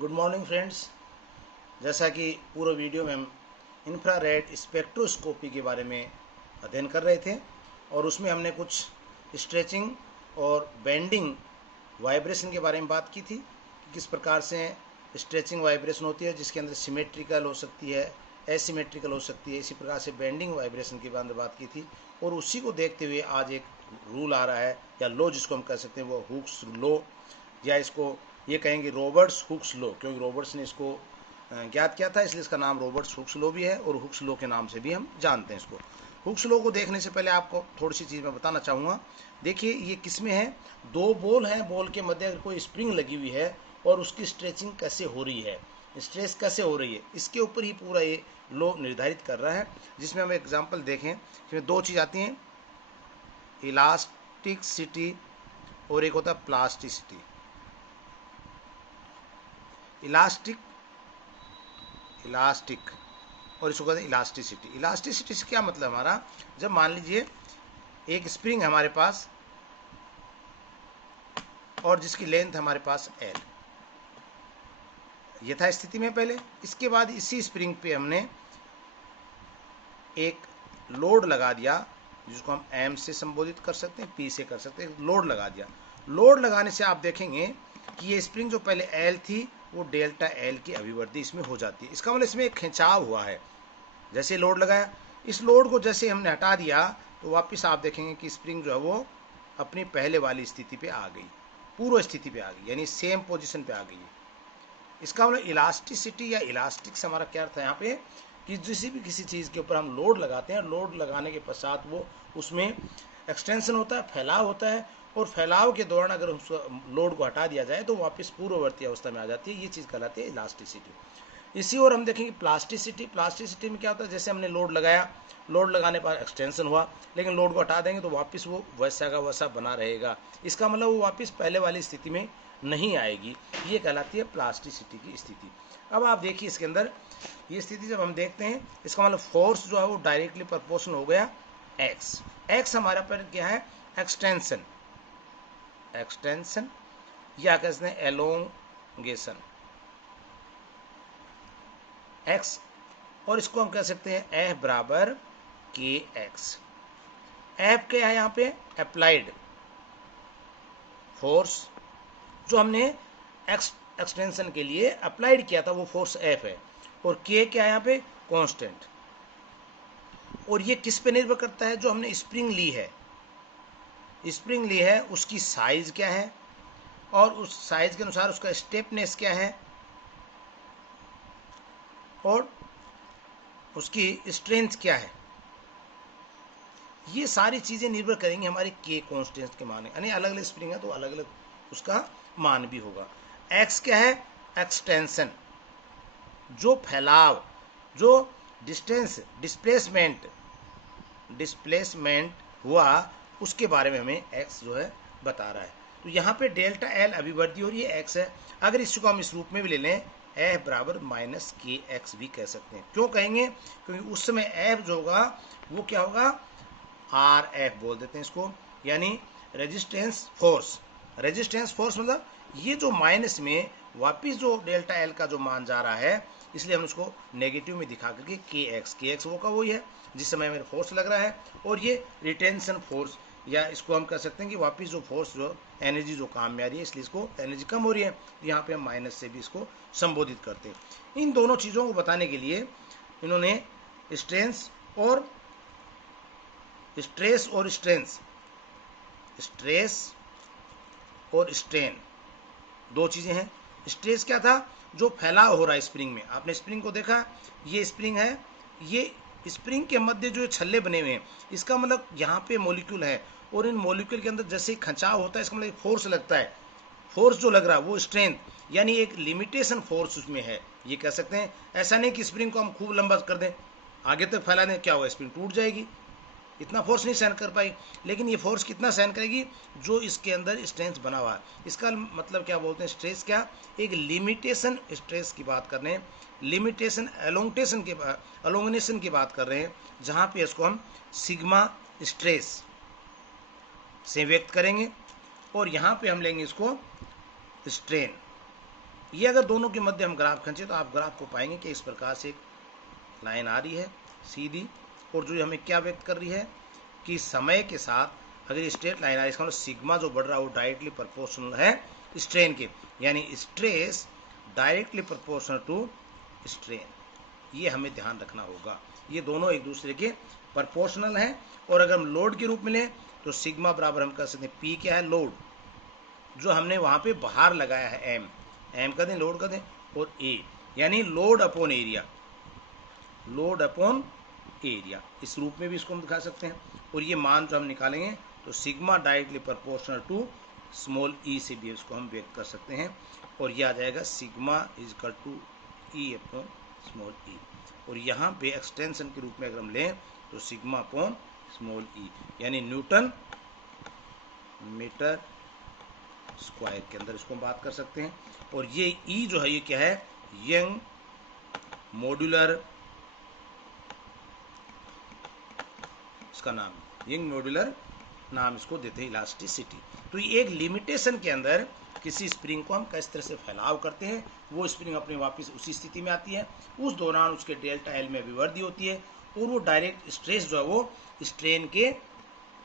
Good morning friends. जैसा कि पूरे वीडियो में हम इंफ्रारेड स्पेक्ट्रोस्कोपी के बारे में अध्ययन कर रहे थे और उसमें हमने कुछ स्ट्रेचिंग और बेंडिंग वाइब्रेशन के बारे में बात की थी कि किस प्रकार से स्ट्रेचिंग वाइब्रेशन होती है जिसके अंदर सिमेट्रिकल हो सकती है, एसिमेट्रिकल हो सकती है। इसी प्रकार से बेंडिंग वाइब्रेशन के बारे में बात की थी और उसी को देखते हुए आज एक रूल आ रहा है या लो जिसको हम कह सकते हैं वो हुक्स लो, या इसको ये कहेंगे रॉबर्ट्स हुक्स लो, क्योंकि रॉबर्ट्स ने इसको ज्ञात किया था इसलिए इसका नाम रॉबर्ट्स हुक्स लो भी है और हुक्स लो के नाम से भी हम जानते हैं इसको। हुक्स लो को देखने से पहले आपको थोड़ी सी चीज़ मैं बताना चाहूँगा। देखिए ये किस में है, दो बॉल हैं, बॉल के मध्य अगर कोई स्प्रिंग लगी हुई है और उसकी स्ट्रेचिंग कैसे हो रही है, स्ट्रेस कैसे हो रही है, इसके ऊपर ही पूरा ये लो निर्धारित कर रहा है। जिसमें हम एग्जाम्पल देखें, इसमें दो चीज़ आती हैं, इलास्टिसिटी और एक होता है प्लास्टिसिटी। इलास्टिक और इसको कहते हैं इलास्टिसिटी। इलास्टिसिटी से क्या मतलब हमारा, जब मान लीजिए एक स्प्रिंग है हमारे पास और जिसकी लेंथ हमारे पास एल, ये था स्थिति में पहले। इसके बाद इसी स्प्रिंग पे हमने एक लोड लगा दिया जिसको हम एम से संबोधित कर सकते हैं, पी से कर सकते हैं, लोड लगा दिया। लोड लगाने से आप देखेंगे कि ये स्प्रिंग जो पहले एल थी वो डेल्टा एल की अभिवृद्धि इसमें हो जाती है। इसका मतलब इसमें एक खिंचाव हुआ है। जैसे लोड लगाया, इस लोड को जैसे हमने हटा दिया तो वापस आप देखेंगे कि स्प्रिंग जो है वो अपनी पहले वाली स्थिति पे आ गई, पूर्व स्थिति पे आ गई, यानी सेम पोजीशन पे आ गई। इसका मतलब इलास्टिसिटी या इलास्टिक से हमारा क्या अर्थ है यहाँ पे कि किसी चीज़ के ऊपर हम लोड लगाते हैं, लोड लगाने के पश्चात वो उसमें एक्सटेंशन होता है, फैलाव होता है, और फैलाव के दौरान अगर उस लोड को हटा दिया जाए तो वापस पूर्ववर्ती अवस्था में आ जाती है। ये चीज़ कहलाती है इलास्टिसिटी। इसी और हम देखेंगे प्लास्टिसिटी। प्लास्टिसिटी में क्या होता है, जैसे हमने लोड लगाया, लोड लगाने पर एक्सटेंशन हुआ, लेकिन लोड को हटा देंगे तो वापस वो वैसा का वैसा बना रहेगा। इसका मतलब वो वापस पहले वाली स्थिति में नहीं आएगी। ये कहलाती है प्लास्टिसिटी की स्थिति। अब आप देखिए इसके अंदर ये स्थिति जब हम देखते हैं, इसका मतलब फोर्स जो है वो डायरेक्टली प्रोपोर्शनल हो गया एक्स। एक्स हमारे पर क्या है, एक्सटेंशन, एक्सटेंशन या कहते हैं एलोंगेशन एक्स, और इसको हम कह सकते हैं एफ बराबर के एक्स। एफ क्या है यहाँ पे, अप्लाइड फोर्स जो हमने एक्सटेंशन के लिए अप्लाइड किया था वो फोर्स एफ है, और के क्या है यहाँ पे, कांस्टेंट। और ये किस पे निर्भर करता है, जो हमने स्प्रिंग ली है, स्प्रिंग ली है उसकी साइज क्या है और उस साइज के अनुसार उसका स्टेपनेस क्या है और उसकी स्ट्रेंथ क्या है। ये सारी चीज़ें निर्भर करेंगी हमारे के कांस्टेंट के मान, यानी अलग अलग स्प्रिंग है तो अलग अलग उसका मान भी होगा। एक्स क्या है, एक्सटेंशन, जो फैलाव, जो डिस्टेंस डिस्प्लेसमेंट हुआ उसके बारे में हमें एक्स जो है बता रहा है। तो यहाँ पे डेल्टा एल अभिवृद्धि और ये एक्स है। अगर इसको हम इस रूप में भी ले लें, एफ बराबर माइनस के एक्स भी कह सकते हैं। क्यों कहेंगे, क्योंकि उस समय एफ जो होगा वो क्या होगा, आर एफ बोल देते हैं इसको, यानी रेजिस्टेंस फोर्स। रेजिस्टेंस फोर्स मतलब ये जो माइनस में वापिस जो डेल्टा एल का जो मान जा रहा है, इसलिए हम उसको नेगेटिव में दिखा करके के एक्स वो का वही है जिस समय मेरे फोर्स लग रहा है, और ये रिटेंशन फोर्स, या इसको हम कह सकते हैं कि वापिस जो फोर्स जो एनर्जी जो काम में आ रही है इसलिए इसको एनर्जी कम हो रही है, यहाँ पे हम माइनस से भी इसको संबोधित करते हैं। इन दोनों चीज़ों को बताने के लिए इन्होंने स्ट्रेंथ और स्ट्रेस और स्ट्रेंथ, स्ट्रेस और स्ट्रेन दो चीज़ें हैं। स्ट्रेस क्या था, जो फैलाव हो रहा है स्प्रिंग में, आपने स्प्रिंग को देखा, ये स्प्रिंग है, ये स्प्रिंग के मध्य जो छल्ले बने हुए हैं, इसका मतलब यहाँ पे मॉलिक्यूल है और इन मॉलिक्यूल के अंदर जैसे खंचाव होता है इसका मतलब फोर्स लगता है। फोर्स जो लग रहा है वो स्ट्रेंथ, यानी एक लिमिटेशन फोर्स उसमें है, ये कह सकते हैं। ऐसा नहीं कि स्प्रिंग को हम खूब लंबा कर दें, आगे तक फैला दें, क्या होगा, स्प्रिंग टूट जाएगी, इतना फोर्स नहीं सहन कर पाई। लेकिन ये फोर्स कितना सहन करेगी, जो इसके अंदर स्ट्रेंथ बना हुआ है। इसका मतलब क्या बोलते हैं, स्ट्रेस क्या, एक लिमिटेशन स्ट्रेस की बात कर रहे हैं, लिमिटेशन एलोंगनेशन की बात कर रहे हैं, जहाँ पे इसको हम सिग्मा स्ट्रेस से व्यक्त करेंगे और यहाँ पे हम लेंगे इसको स्ट्रेन। ये अगर दोनों के मध्य हम ग्राफ खींचे तो आप ग्राफ को पाएंगे कि इस प्रकार से एक लाइन आ रही है सीधी, और जो हमें क्या व्यक्त कर रही है कि समय के साथ अगर ये स्ट्रेट लाइन आ रही है, इसका मतलब सिग्मा जो बढ़ रहा है वो डायरेक्टली प्रोपोर्शनल है स्ट्रेन के, यानी stress directly proportional to strain. ये हमें ध्यान रखना होगा, ये दोनों एक दूसरे के प्रोपोर्शनल हैं। और अगर हम लोड के रूप में लें तो सिग्मा बराबर हम कर सकते हैं पी क्या है, लोड जो हमने वहाँ पे बाहर लगाया है, एम कर दें, लोड कर दें, और ए यानी load upon area, load upon area, इस रूप में भी इसको हम दिखा सकते हैं। और ये मान जो हम निकालेंगे तो sigma directly proportional to small E से भी इसको हम व्यक्त कर सकते हैं, और ये आ जाएगा sigma is equal to E upon small E. और यहाँ पे एक्सटेंशन के रूप में अगर हम लें तो सिग्मा अपॉन स्मॉल ई, यानी न्यूटन मीटर स्क्वायर के अंदर इसको हम बात कर सकते हैं। और ये ई जो है ये क्या है, यंग मॉड्यूलर, इसका नाम यंग मॉड्यूलर नाम इसको देते हैं इलास्टिसिटी। तो ये एक लिमिटेशन के अंदर किसी स्प्रिंग को हम किस तरह से फैलाव करते हैं, वो स्प्रिंग अपने वापस उसी स्थिति में आती है, उस दौरान उसके डेल्टा एल में अभिवृद्धि होती है, और वो डायरेक्ट स्ट्रेस जो है वो स्ट्रेन के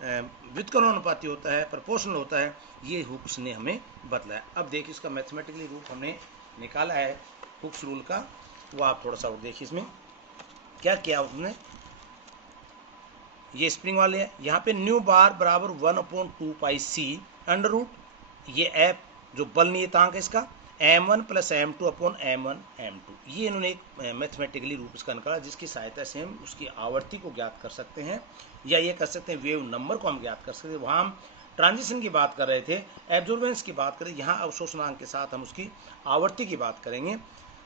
व्युत्क्रमानुपाती होता है, प्रोपोर्शनल होता है। ये हुक्स ने हमें बतलाया। अब देखिए इसका मैथमेटिकली रूप हमने निकाला है हुक्स रूल का, वो आप थोड़ा सा और देखिए इसमें क्या किया उसने। ये स्प्रिंग वाले हैं, यहाँ पे न्यू बार बराबर 1/2πc अंडर रूट, ये एफ जो बल नियतांक है इसका m1 + m2 upon m1 m2, ये इन्होंने एक मैथमेटिकली रूप इसका निकाला, जिसकी सहायता से हम उसकी आवर्ती को ज्ञात कर सकते हैं, या ये कर सकते हैं वेव नंबर को हम ज्ञात कर सकते हैं। वहाँ हम ट्रांजिशन की बात कर रहे थे, एब्जॉर्बेंस की बात करें, यहाँ अवशोषणांक के साथ हम उसकी आवर्ती की बात करेंगे।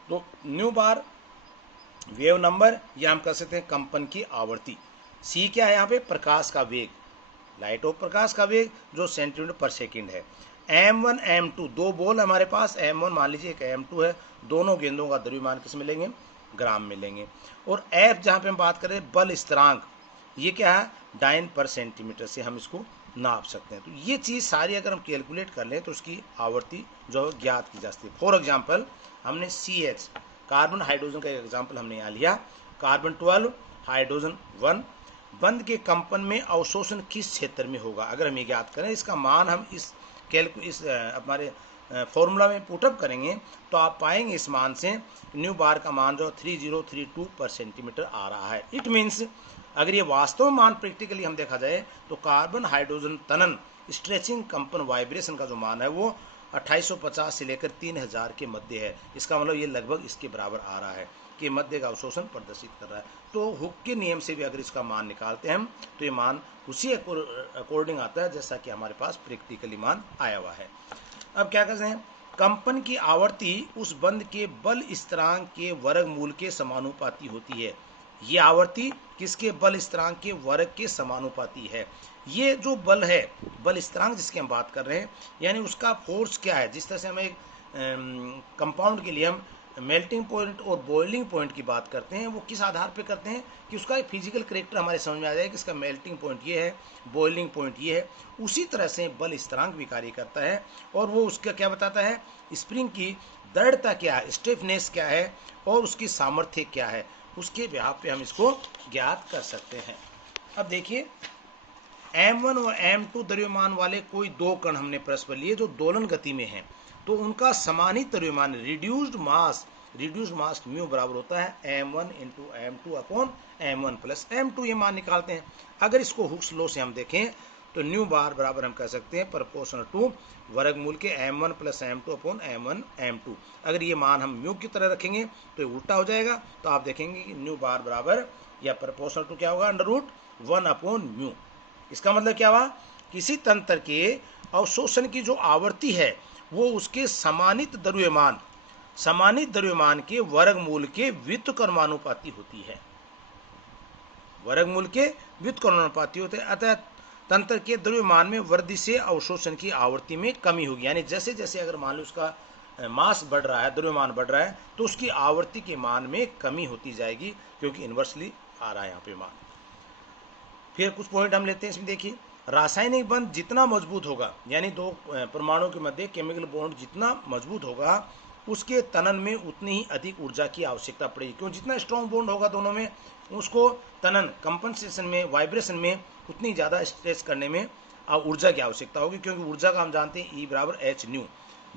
तो न्यू बार वेव नंबर, या हम कर सकते हैं कंपन की आवर्ती। सी क्या है यहाँ पे, प्रकाश का वेग, लाइट ऑफ प्रकाश का वेग जो सेंटीमीटर पर सेकंड है। m1 m2 दो बॉल हमारे पास, m1 मान लीजिए एक m2 है, दोनों गेंदों का द्रव्यमान किस में लेंगे, ग्राम में लेंगे। और f जहाँ पे हम बात करें बल स्थिरांक, ये क्या है, डाइन पर सेंटीमीटर से हम इसको नाप सकते हैं। तो ये चीज़ सारी अगर हम कैलकुलेट कर लें तो उसकी आवर्ती जो है ज्ञात की जा सकती है। फॉर एग्जाम्पल हमने CH कार्बन हाइड्रोजन का एक एग्जाम्पल हमने यहाँ लिया, कार्बन 12 हाइड्रोजन 1, बंद के कंपन में अवशोषण किस क्षेत्र में होगा, अगर हम ये ज्ञात करें, इसका मान हम इस हमारे फॉर्मूला में पुटअप करेंगे तो आप पाएंगे इस मान से न्यू बार का मान जो 3032 पर सेंटीमीटर आ रहा है। इट मीन्स अगर ये वास्तव में मान प्रैक्टिकली हम देखा जाए तो कार्बन हाइड्रोजन तनन स्ट्रेचिंग कंपन वाइब्रेशन का जो मान है वो 2850 से लेकर 3000 के मध्य है। इसका मतलब ये लगभग इसके बराबर आ रहा है कि मध्य का अवशोषण प्रदर्शित कर रहा है। तो हुक के नियम से भी अगर इसका मान निकालते हैं हम तो ये मान उसी अकॉर्डिंग आता है जैसा कि हमारे पास प्रैक्टिकली मान आया हुआ है। अब क्या कहते हैं, कंपन की आवर्ती उस बंद के बल स्थिरांक के वर्गमूल के समानुपाती होती है। ये आवर्ती किसके, बल स्थिरांक के वर्ग के समानुपाती है। ये जो बल है, बल स्थिरांक जिसकी हम बात कर रहे हैं, यानी उसका फोर्स क्या है। जिस तरह से हमें कंपाउंड के लिए हम मेल्टिंग पॉइंट और बॉइलिंग पॉइंट की बात करते हैं, वो किस आधार पे करते हैं कि उसका एक फिजिकल करेक्टर हमारे समझ में आ जाए कि इसका मेल्टिंग पॉइंट ये है, बॉइलिंग पॉइंट ये है। उसी तरह से बल स्थिरांक भी कार्य करता है, और वो उसका क्या बताता है, स्प्रिंग की दृढ़ता क्या है, स्टिफनेस क्या है, और उसकी सामर्थ्य क्या है, उसके ब्याह पे हम इसको ज्ञात कर सकते हैं। अब देखिए m1 और m2 द्रव्यमान वाले कोई दो कण हमने परस्पर लिए जो दोलन गति में हैं, तो उनका समानित द्रव्यमान रिड्यूस्ड मास म्यू बराबर होता है m1 into m2 upon m1 plus m2, ये मान निकालते हैं। अगर इसको हुक्स लॉ से हम देखें तो न्यू बार बराबर हम कह सकते हैं प्रोपोर्शनल टू वर्गमूल के m1 plus m2 upon m1 m2। अगर ये मान हम म्यू की तरह रखेंगे तो ये उल्टा हो जाएगा, तो आप देखेंगे कि न्यू बार बराबर या प्रोपोर्शनल टू क्या होगा, अंडर रूट 1 अपॉन म्यू। इसका मतलब क्या हुआ, किसी तंत्र के अवशोषण की जो आवर्ती है वो उसके समानित द्रव्यमान के वर्गमूल के व्युत्क्रमानुपाती होती है, वर्गमूल के व्युत्क्रमानुपाती होते हैं। अतः तंत्र के द्रव्यमान में वृद्धि से अवशोषण की आवर्ती में कमी होगी, यानी जैसे जैसे अगर मान लो उसका मास बढ़ रहा है, द्रव्यमान बढ़ रहा है, तो उसकी आवर्ती के मान में कमी होती जाएगी, क्योंकि इन्वर्सली आ रहा है यहाँ पे मान। फिर कुछ पॉइंट हम लेते हैं इसमें। देखिए रासायनिक बंध जितना मजबूत होगा, यानी दो परमाणु के मध्य केमिकल बॉन्ड जितना मजबूत होगा, उसके तनन में उतनी ही अधिक ऊर्जा की आवश्यकता पड़ेगी, क्यों जितना स्ट्रॉन्ग बॉन्ड होगा दोनों में, उसको तनन कंपनसेशन में, वाइब्रेशन में उतनी ज़्यादा स्ट्रेस करने में ऊर्जा की आवश्यकता होगी, क्योंकि ऊर्जा का हम जानते हैं E बराबर एच न्यू,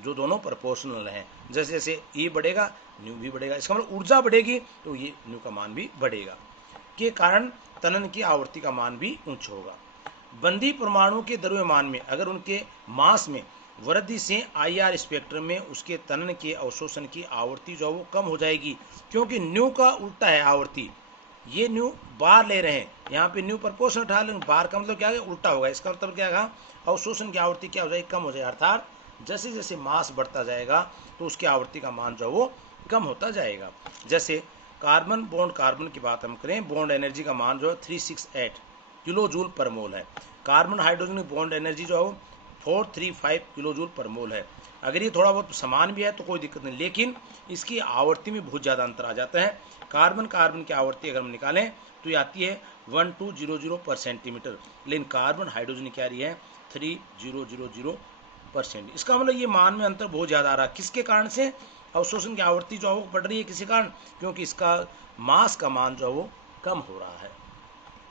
जो दोनों प्रोपोर्शनल हैं। जैसे जैसे E बढ़ेगा न्यू भी बढ़ेगा, इसका मतलब ऊर्जा बढ़ेगी तो ये न्यू का मान भी बढ़ेगा, के कारण तनन की आवृत्ति का मान भी उच्च होगा। बंदी परमाणु के द्रव्यमान में अगर उनके मास में वृद्धि से IR स्पेक्ट्रम में उसके तनन के अवशोषण की आवृत्ति जो है वो कम हो जाएगी, क्योंकि न्यू का उल्टा है आवृत्ति, ये न्यू बार ले रहे हैं, यहाँ पे न्यू प्रोपोर्शन उठा लेंगे, बार का मतलब क्या है उल्टा होगा, इसका मतलब क्या है अवशोषण की आवृत्ति क्या हो जाएगी, कम हो जाएगी। अर्थात जैसे जैसे मास बढ़ता जाएगा तो उसकी आवृत्ति का मान जो है वो कम होता जाएगा। जैसे कार्बन बॉन्ड कार्बन की बात हम करें, बॉन्ड एनर्जी का मान जो है 368 किलो जूल पर मोल है। कार्बन हाइड्रोजन की बॉन्ड एनर्जी जो है 435 किलो जूल पर मोल है। अगर ये थोड़ा बहुत समान भी है तो कोई दिक्कत नहीं, लेकिन इसकी आवृत्ति में बहुत ज़्यादा अंतर आ जाता है। कार्बन कार्बन की आवृत्ति अगर हम निकालें तो ये आती है 1200 पर सेंटीमीटर, लेकिन कार्बन हाइड्रोजन की आ रही है 3000%। इसका मतलब ये मान में अंतर बहुत ज़्यादा आ रहा है। किसके कारण से? अवशोषण की आवृत्ति जो है वो बढ़ रही है किसी कारण, क्योंकि इसका मास का मान जो है वो कम हो रहा है।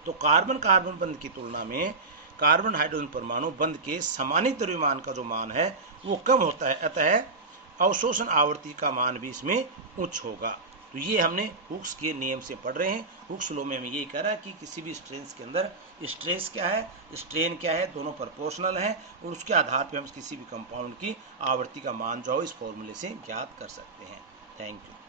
तो कार्बन कार्बन बंध की तुलना में कार्बन हाइड्रोजन परमाणु बंध के समानित द्रव्यमान का जो मान है वो कम होता है, अतः अवशोषण आवृत्ति का मान भी इसमें उच्च होगा। तो ये हमने हुक्स के नियम से पढ़ रहे हैं। हुक्स लॉ में हमें ये कह रहा है कि किसी भी स्ट्रेस के अंदर स्ट्रेस क्या है, स्ट्रेन क्या है, दोनों प्रोपोर्शनल है, और उसके आधार पर हम किसी भी कंपाउंड की आवृत्ति का मान जो है इस फॉर्मूले से ज्ञात कर सकते हैं। Thank you.